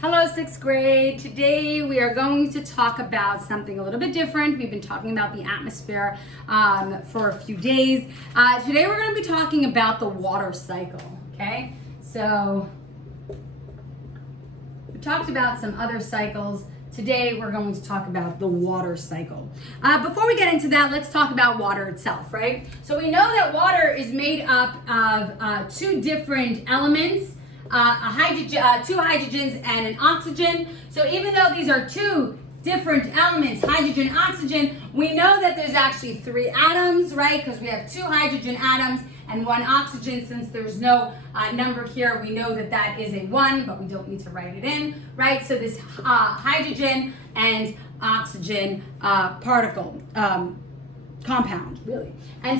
Hello, sixth grade. Today we are going to talk about something a little bit different. We've been talking about the atmosphere for a few days. Today we're going to be talking about the water cycle, okay? So we talked about some other cycles. Today we're going to talk about the water cycle. Before we get into that, let's talk about water itself, right? So we know that water is made up of two different elements. Two hydrogens and an oxygen. So even though these are two different elements, hydrogen and oxygen, we know that there's actually three atoms, right? Because we have two hydrogen atoms and one oxygen. Since there's no number here, we know that that is a 1, but we don't need to write it in, right? So this hydrogen and oxygen particle, compound, really. And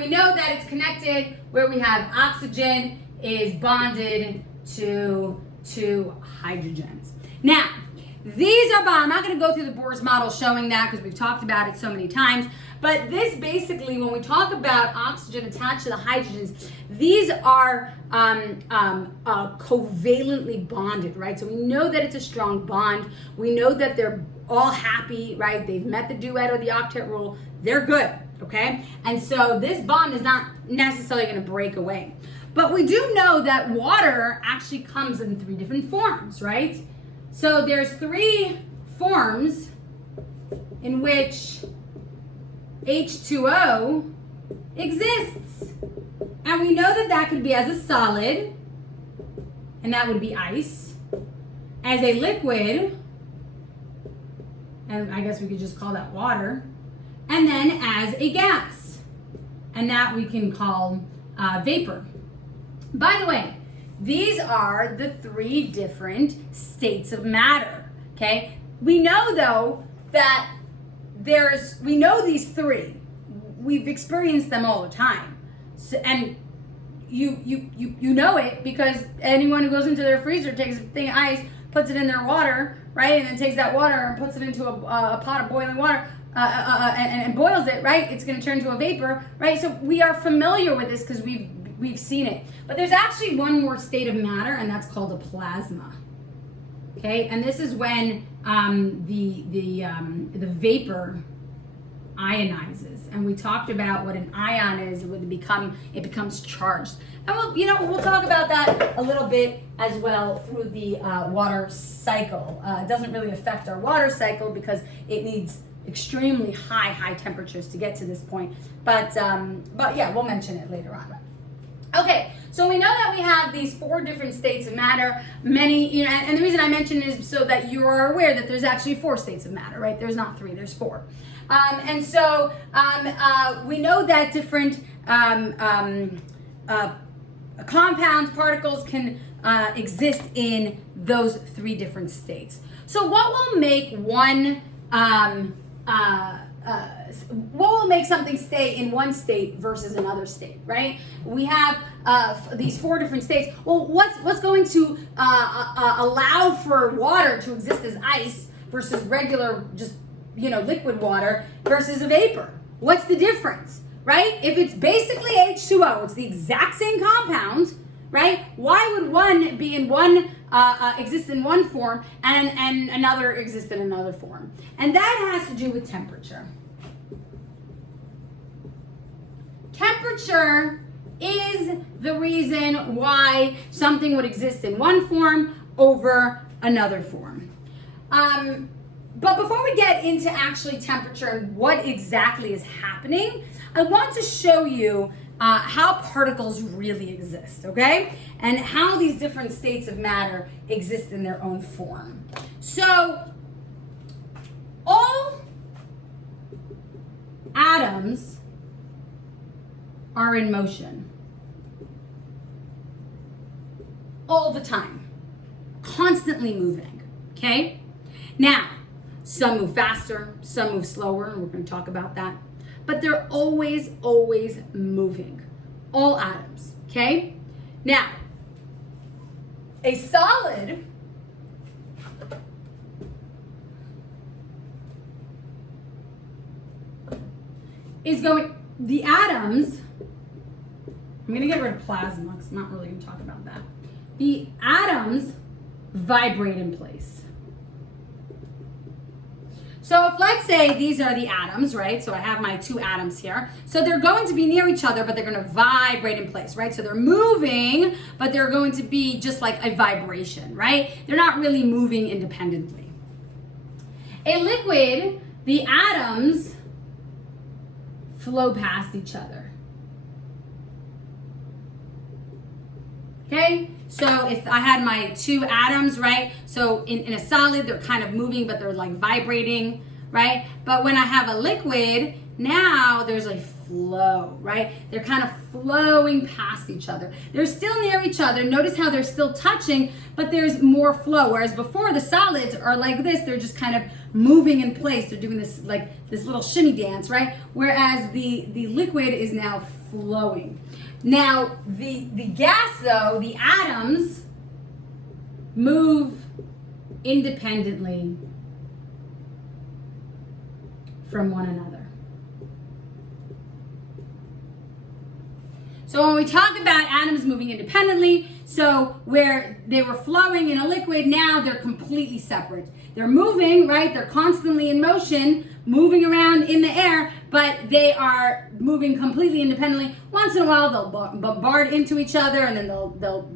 we know that it's connected where we have oxygen is bonded to two hydrogens. Now, these are bonded. I'm not going to go through the Bohr's model showing that because we've talked about it so many times. But this basically, when we talk about oxygen attached to the hydrogens, these are covalently bonded, right? So we know that it's a strong bond. We know that they're all happy, right? They've met the duet or the octet rule. They're good, okay? And so this bond is not necessarily going to break away. But we do know that water actually comes in three different forms, right? So there's three forms in which H2O exists. And we know that that could be as a solid, and that would be ice, as a liquid, and I guess we could just call that water, and then as a gas, and that we can call vapor. By the way, these are the three different states of matter, okay? We know though that we know these three. We've experienced them all the time. So, and you know it because anyone who goes into their freezer takes a thing of ice, puts it in their water, right? And then takes that water and puts it into a pot of boiling water and boils it, right? It's gonna turn into a vapor, right? So we are familiar with this because we've seen it. But there's actually one more state of matter, and that's called a plasma. Okay, and this is when the vapor ionizes, and we talked about what an ion is. It becomes charged, and we'll talk about that a little bit as well through the water cycle. It doesn't really affect our water cycle because it needs extremely high temperatures to get to this point. But yeah, we'll mention it later on. Okay, so we know that we have these four different states of matter. And the reason I mention it is so that you are aware that there's actually four states of matter, right? There's not three, there's four. And so we know that different compounds, particles can exist in those three different states. So what will make what will make something stay in one state versus another state, right? We have these four different states. Well, what's going to allow for water to exist as ice versus regular, just liquid water versus a vapor? What's the difference, right? If it's basically H2O, it's the exact same compound, right? Why would one be in one exist in one form and another exist in another form? And that has to do with temperature. Temperature is the reason why something would exist in one form over another form. But before we get into actually temperature and what exactly is happening, I want to show you how particles really exist, okay? And how these different states of matter exist in their own form. So, all atoms are in motion all the time, constantly moving, okay? Now, some move faster, some move slower, and we're going to talk about that. But they're always moving, all atoms, okay? Now, a solid is the atoms, I'm going to get rid of plasma because I'm not really going to talk about that. The atoms vibrate in place. So if, let's say, these are the atoms, right? So I have my two atoms here. So they're going to be near each other, but they're going to vibrate in place, right? So they're moving, but they're going to be just like a vibration, right? They're not really moving independently. A liquid, the atoms flow past each other. Okay? So if I had my two atoms, right? So in a solid, they're kind of moving, but they're like vibrating, right? But when I have a liquid, now there's a flow, right? They're kind of flowing past each other. They're still near each other. Notice how they're still touching, but there's more flow. Whereas before, the solids are like this. They're just kind of moving in place. They're doing this like this little shimmy dance, right? Whereas the liquid is now flowing. Now, the gas, though, the atoms move independently from one another. So when we talk about atoms moving independently, so where they were flowing in a liquid, now they're completely separate. They're moving, right? They're constantly in motion, moving around in the air, but they are moving completely independently. Once in a while, they'll bombard into each other, and then they'll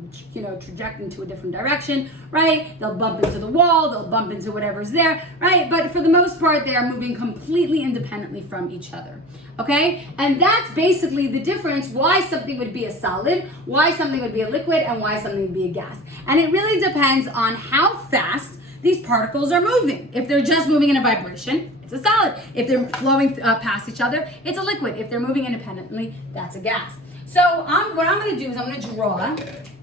traject into a different direction, right? They'll bump into the wall, they'll bump into whatever's there, right? But for the most part, they are moving completely independently from each other, okay? And that's basically the difference why something would be a solid, why something would be a liquid, and why something would be a gas. And it really depends on how fast these particles are moving. If they're just moving in a vibration, it's a solid. If they're flowing past each other, it's a liquid. If they're moving independently, that's a gas. So what I'm going to do is I'm going to draw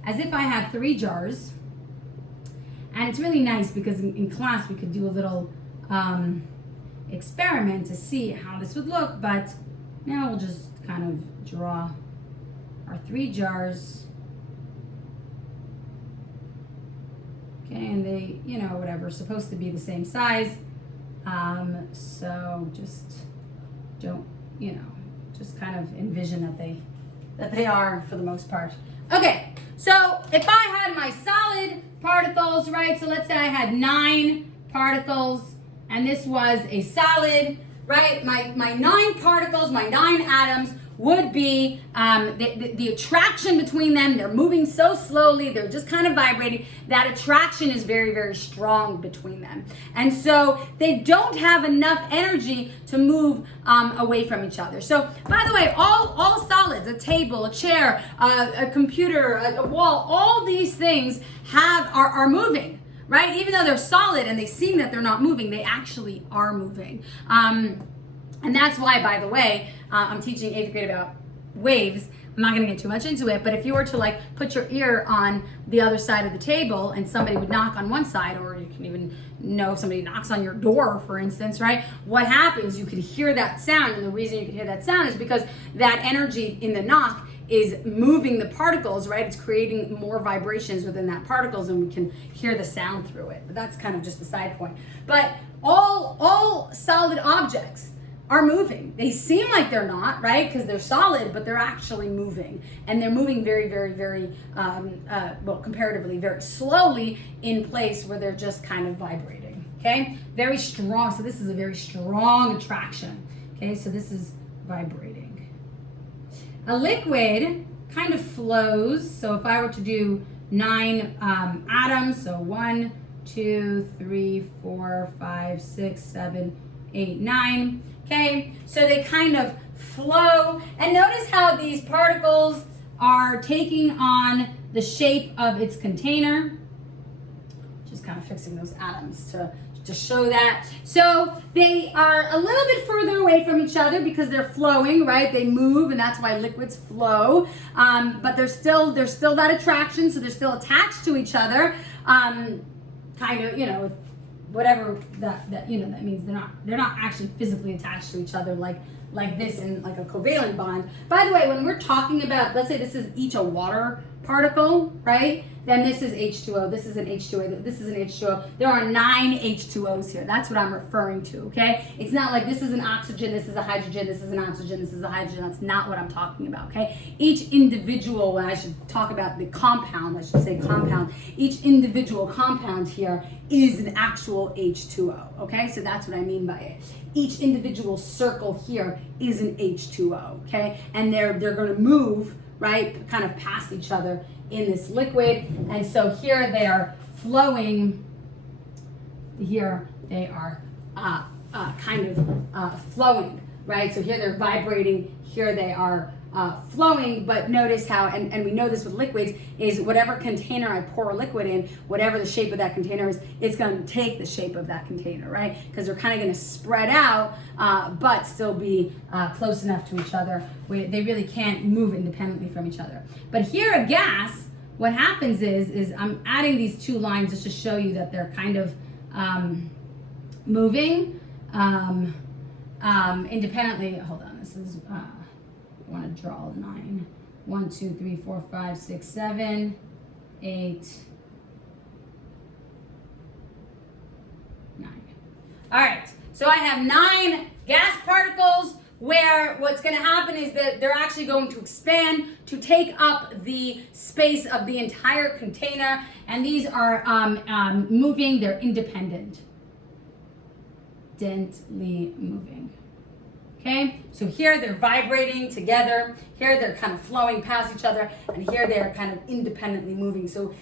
as if I had 3 jars. And it's really nice because in class we could do a little experiment to see how this would look. But now we'll just kind of draw our 3 jars. Okay, and they, whatever, supposed to be the same size. So just don't, just kind of envision that they are for the most part. Okay, so if I had my solid particles, right? So let's say I had 9 particles and this was a solid, right? My 9 particles, my 9 atoms would be the attraction between them. They're moving so slowly, they're just kind of vibrating. That attraction is very, very strong between them. And so they don't have enough energy to move away from each other. So by the way, all solids, a table, a chair, a computer, a wall, all these things are moving, right? Even though they're solid and they seem that they're not moving, they actually are moving. And that's why, by the way, I'm teaching 8th grade about waves. I'm not going to get too much into it, but if you were to put your ear on the other side of the table and somebody would knock on one side, or you can even know if somebody knocks on your door, for instance, right? What happens, you could hear that sound, and the reason you can hear that sound is because that energy in the knock is moving the particles, right? It's creating more vibrations within that particles, and we can hear the sound through it. But that's kind of just a side point. But all solid objects are moving. They seem like they're not, right? Because they're solid, but they're actually moving. And they're moving very, very, very, comparatively very slowly in place where they're just kind of vibrating, okay? Very strong. So this is a very strong attraction, okay? So this is vibrating. A liquid kind of flows. So if I were to do 9 atoms, so 1, 2, 3, 4, 5, 6, 7, 8, 9. Okay, so they kind of flow. And notice how these particles are taking on the shape of its container. Just kind of fixing those atoms to show that. So they are a little bit further away from each other because they're flowing, right? They move, and that's why liquids flow. But there's still that attraction, so they're still attached to each other. Kind of, whatever that means. They're not actually physically attached to each other like this in like a covalent bond. By the way, when we're talking about, let's say this is each a water particle, right? Then this is H2O, this is an H2O, this is an H2O. There are 9 H2Os here. That's what I'm referring to, okay? It's not like this is an oxygen, this is a hydrogen, this is an oxygen, this is a hydrogen. That's not what I'm talking about, okay? Each individual, when I should talk about the compound, I should say compound, each individual compound here is an actual H2O, okay? So that's what I mean by it. Each individual circle here is an H2O, okay? And they're gonna move, right, kind of past each other in this liquid. And so here they are flowing, here they are flowing, right? So here they're vibrating, here they are flowing, but notice how, and we know this with liquids, is whatever container I pour a liquid in, whatever the shape of that container is, it's going to take the shape of that container, right? Because they're kind of going to spread out, but still be close enough to each other where they really can't move independently from each other. But here a gas, what happens is I'm adding these two lines just to show you that they're kind of moving independently. Hold on, this is, I want to draw 9. 1, 2, 3, 4, 5, 6, 7, 8, 9. All right, so I have 9 gas particles where what's going to happen is that they're actually going to expand to take up the space of the entire container, and these are moving, they're independently moving. Okay, so here they're vibrating together, here they're kind of flowing past each other, and here they're kind of independently moving. So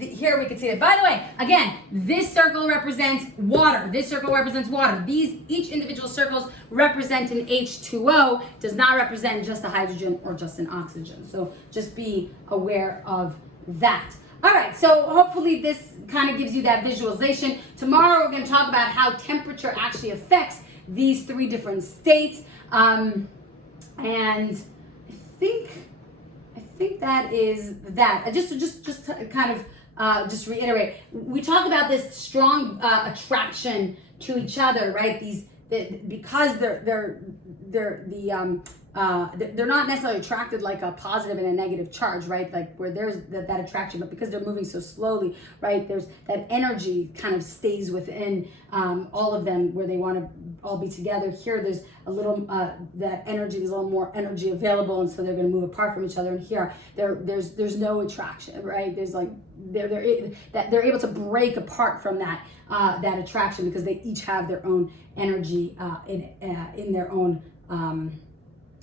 here we can see it. By the way, again, this circle represents water. This circle represents water. Each individual circles represent an H2O, does not represent just a hydrogen or just an oxygen. So just be aware of that. All right, so hopefully this kind of gives you that visualization. Tomorrow we're going to talk about how temperature actually affects these 3 different states, and I think that is that. Just to kind of just reiterate, we talk about this strong attraction to each other, right? Because they're not necessarily attracted like a positive and a negative charge, right? Like where there's that attraction, but because they're moving so slowly, right? There's that energy kind of stays within all of them where they want to all be together. Here there's a little that energy, there's a little more energy available, and so they're going to move apart from each other. And here there's no attraction, right? There's like they're able to break apart from that attraction because they each have their own energy in their own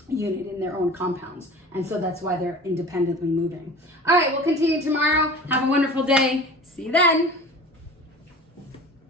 unit, in their own compounds, and so that's why they're independently moving. All right, we'll continue tomorrow. Have a wonderful day. See you then.